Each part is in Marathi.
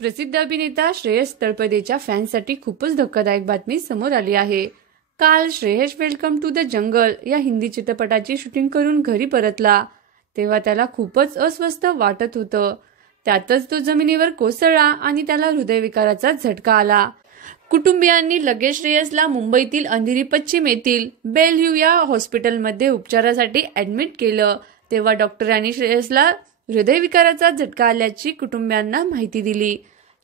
प्रसिद्ध अभिनेता श्रेयस तळपदेच्या फॅन्ससाठी खूपच धक्कादायक बातमी समोर आली आहे। काल Shreyas welcome to the jungle या हिंदी चित्रपटाची शूटिंग करून घरी परतला तेव्हा त्याला खूपच अस्वस्थ वाटत होतं। त्यातच तो जमिनीवर कोसळला आणि त्याला हृदयविकाराचा झटका आला। कुटुंबियांनी लगेच श्रेयसला मुंबईतील अंधेरी पश्चिम येथील बेलव्ह्यू या हॉस्पिटलमध्ये उपचारासाठी ॲडमिट केलं। तेव्हा डॉक्टरांनी श्रेयसला हृदयविकाराचा झटका आल्याची कुटुंबियांना माहिती दिली।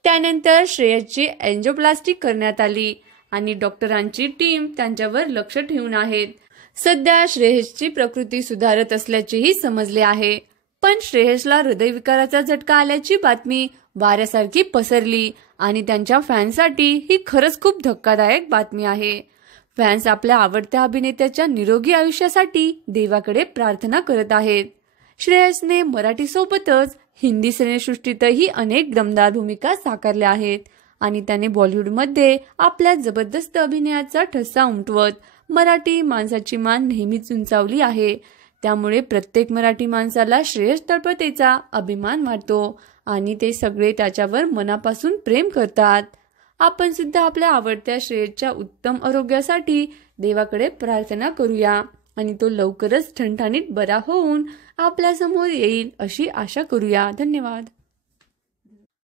त्यानंतर श्रेयसची एंजिओप्लास्टी करण्यात आली आणि डॉक्टरांची टीम त्यांच्यावर लक्ष ठेवून आहेत। सध्या श्रेयसची प्रकृती सुधारत असल्याचेही समजले आहे। पण श्रेयसला हृदयविकाराचा झटका आल्याची बातमी वाऱ्यासारखी पसरली आणि त्यांच्या फॅन्ससाठी ही खरंच खूप धक्कादायक बातमी आहे। फॅन्स आपल्या आवडत्या अभिनेत्याच्या निरोगी आयुष्यासाठी देवाकडे प्रार्थना करत आहेत। श्रेयसने मराठीसोबतच हिंदी सिनेसृष्टीतही अनेक दमदार भूमिका साकारल्या आहेत आणि त्याने बॉलिवूडमध्ये आपल्या जबरदस्त अभिनयाचा ठसा उमटवत मराठी माणसाची मान नेहमीच उंचावली आहे। त्यामुळे प्रत्येक मराठी माणसाला श्रेयस तळपदेचा अभिमान वाटतो आणि ते सगळे त्याच्यावर मनापासून प्रेम करतात। आपण सुद्धा आपल्या आवडत्या श्रेयसच्या उत्तम आरोग्यासाठी देवाकडे प्रार्थना करूया आणि तो लवकरच ठणठणीत बरा होऊन आपल्या समोर येईल अशी आशा करूया। धन्यवाद।